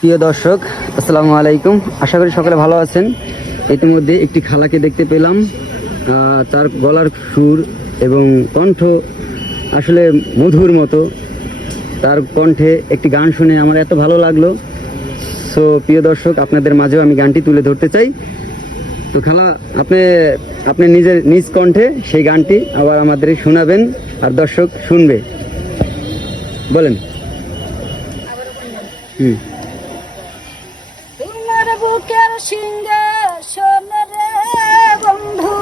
প্রিয় দর্শক, আসসালামু আলাইকুম। আশা করি সকলে ভালো আছেন। ইতিমধ্যে একটি খালাকে দেখতে পেলাম। তার গলার সুর এবং কণ্ঠ আসলে মধুর মতো। তার কণ্ঠে একটি গান শুনে আমার এত ভালো লাগল। সো প্রিয় দর্শক, আপনাদের মাঝেও আমি গানটি তুলে ধরতে চাই। তো খালা, আপনি আপনি নিজের নিজ কণ্ঠে সেই গানটি আবার আমাদের শোনাবেন আর দর্শক শুনবে। বলেন। হুম। সিংহাসন রে বন্ধু।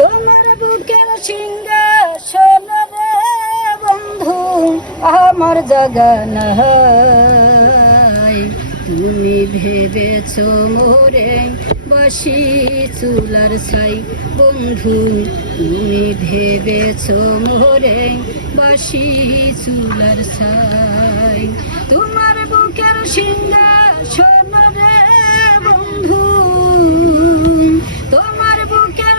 তোমার বুকের সিংহাসন রে বন্ধু আমার জগন। তুমি ভেবেছ মোরে বসি চুলার সাই বন্ধু, তুমি ভেবেছ মোরে বসি চুলার সাই তোমার বুকের রে বন্ধু, তোমার বুকের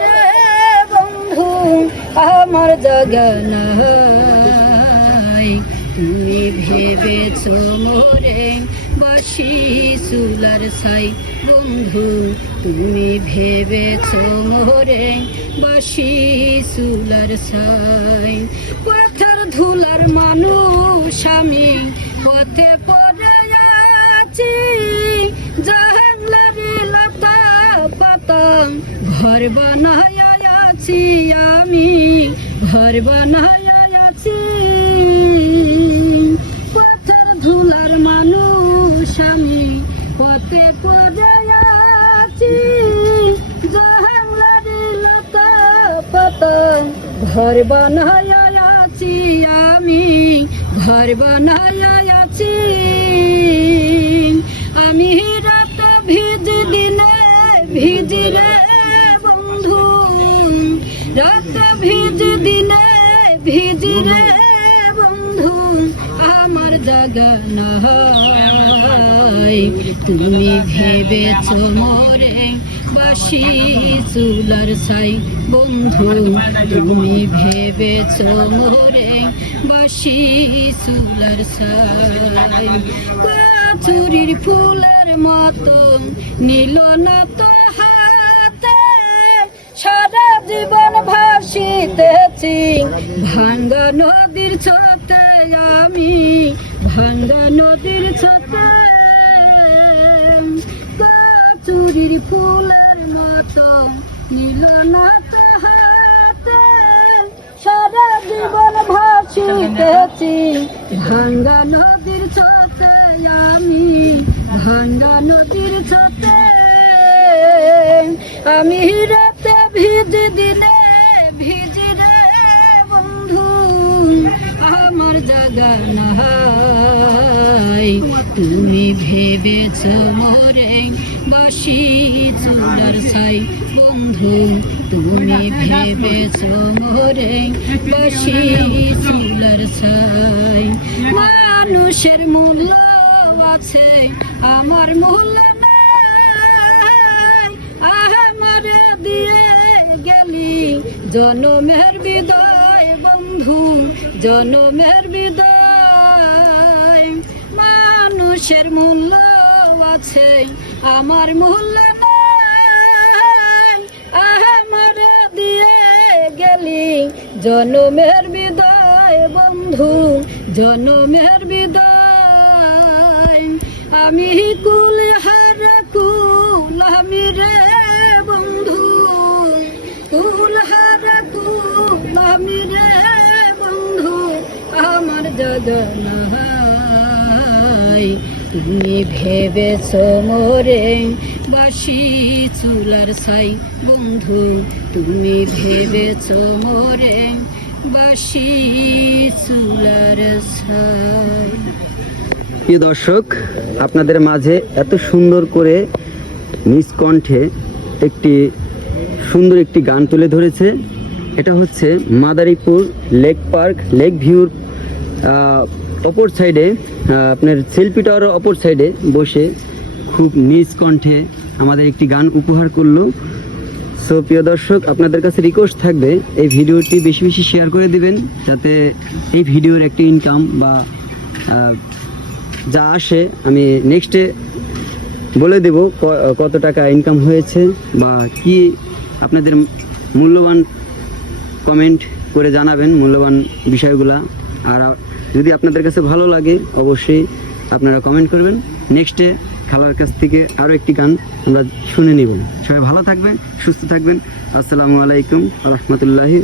রে বন্ধু, আমার জাগা নাই। তুমি ভেবেছ মোরে বাসি চুলার সাই বন্ধু, তুমি ভেবেছ মোরে বাসি চুলার সাই পথের ধুলার মানুষ আমি, পথে পড়ে আছি। জাহাঙ্গলারি লতা পাতাম ঘর বানায় আছি আমি, ঘর বানায় ঘর বানায় আছি আমি, ঘর বানায় আছি আমি রাত ভিজ দিনে ভিজ রে বন্ধু, রাত ভিজ দিনে ভিজ রে বন্ধু আমার জাগা নাই। তুমি ভেবেছ মোরে বাসি চুলার সাই বন্ধু, তুমি ভেবেছ মোরে বাসি চুলার সাই চুরির ফুলের মতো নীল না তো হাতে। সারা জীবন ভাসিতেছি। ভাঙ্গা নদীর ছতে আমি ভাঙ্গা নদীর ছতে চুরির ফুলের মতো নীলনাথ হাতে সারা জীবন ভাসিতেছি। ভাঙ্গা নদীর ছতে আমি, ভাঙ্গা নদীর ছতে আমি রাতে ভিজ দিনে ভিজ আমার জাগা নাই তুমি ভেবেছ মোরে বাসি চুলার ছাই। বন্ধু, তুমি ভেবেছ মোরে বাসি চুলার ছাই। মানুষের মূল্য আছে, আমার মূল্য আমার দিয়ে গেলি জনমের বিদায়, বন্ধু। জনমের বিদায়। মানুষের মূল্য আছে, আমার মূল্য আমার দিয়ে গেলি জনমের বিদায়, বন্ধু, জনমের বিদায়। আমি কুল জগনাই তুমি ভেবেছ মোরে বাসি চুলার সাই বন্ধু, তুমি ভেবেছ মোরে বাসি চুলার সাই প্রিয় দর্শক, আপনাদের মাঝে এত সুন্দর করে নিজ কণ্ঠে একটি সুন্দর একটি গান তুলে ধরেছে। এটা হচ্ছে মাদারীপুর লেক পার্ক, লেক ভিউর অপর সাইডে আপনার সেলফি অপর সাইডে বসে খুব নিজ কণ্ঠে আমাদের একটি গান উপহার করল। সো প্রিয় দর্শক, আপনাদের কাছে রিকোয়েস্ট থাকবে, এই ভিডিওটি বেশি বেশি শেয়ার করে দিবেন, যাতে এই ভিডিওর একটি ইনকাম বা যা আসে, আমি নেক্সটে বলে দেব কত টাকা ইনকাম হয়েছে বা কি আপনাদের মূল্যবান কমেন্ট করে জানাবেন, মূল্যবান বিষয়গুলা। আর যদি আপনাদের কাছে ভালো লাগে, অবশ্যই আপনারা কমেন্ট করবেন। নেক্সটে খালার কাছ থেকে আরও একটি গান আমরা শুনে নিব। সবাই ভালো থাকবেন, সুস্থ থাকবেন। আসসালামু আলাইকুম রহমতুল্লাহি